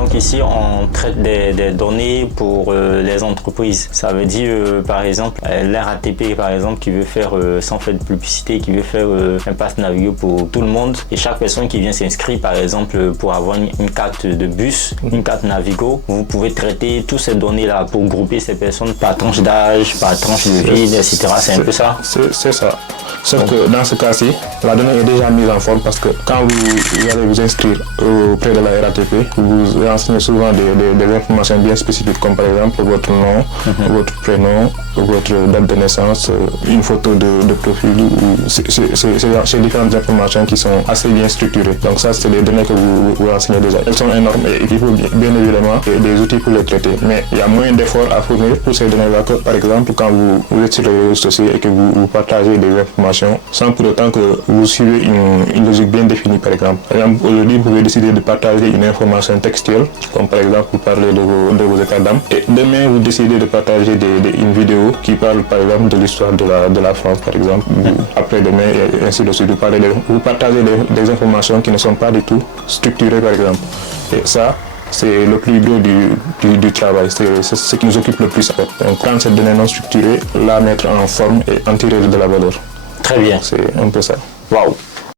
Donc ici, on traite des données pour les entreprises. Ça veut dire, par exemple, l'RATP, par exemple, qui veut faire, sans faire de publicité, qui veut faire un pass Navigo pour tout le monde. Et chaque personne qui vient s'inscrire, par exemple, pour avoir une carte de bus, une carte Navigo, vous pouvez traiter toutes ces données-là pour grouper ces personnes par tranche d'âge, par tranche de vie, etc. C'est un peu ça? C'est ça. Sauf que dans ce cas-ci, la donnée est déjà mise en forme parce que quand vous allez vous inscrire auprès de la RATP, vous renseignez souvent des informations bien spécifiques comme par exemple votre nom, votre prénom, votre date de naissance, une photo de profil. C'est différentes informations qui sont assez bien structurées. Donc ça, c'est des données que vous renseignez déjà. Elles sont énormes et il faut bien évidemment des outils pour les traiter. Mais il y a moins d'efforts à fournir pour ces données-là que par exemple quand vous êtes sur les réseaux sociaux et que vous partagez des informations sans pour autant que vous suivez une logique bien définie par exemple. Par exemple, aujourd'hui, vous pouvez décider de partager une information textuelle, comme par exemple vous parlez de vos états d'âme, et demain vous décidez de partager une vidéo qui parle par exemple de l'histoire de la France par exemple, après demain et ainsi de suite. Vous partagez des informations qui ne sont pas du tout structurées par exemple. Et ça, c'est le plus gros du travail, c'est ce qui nous occupe le plus en fait. Donc prendre cette donnée non structurée, la mettre en forme et en tirer de la valeur. Très bien. C'est un peu ça. Waouh.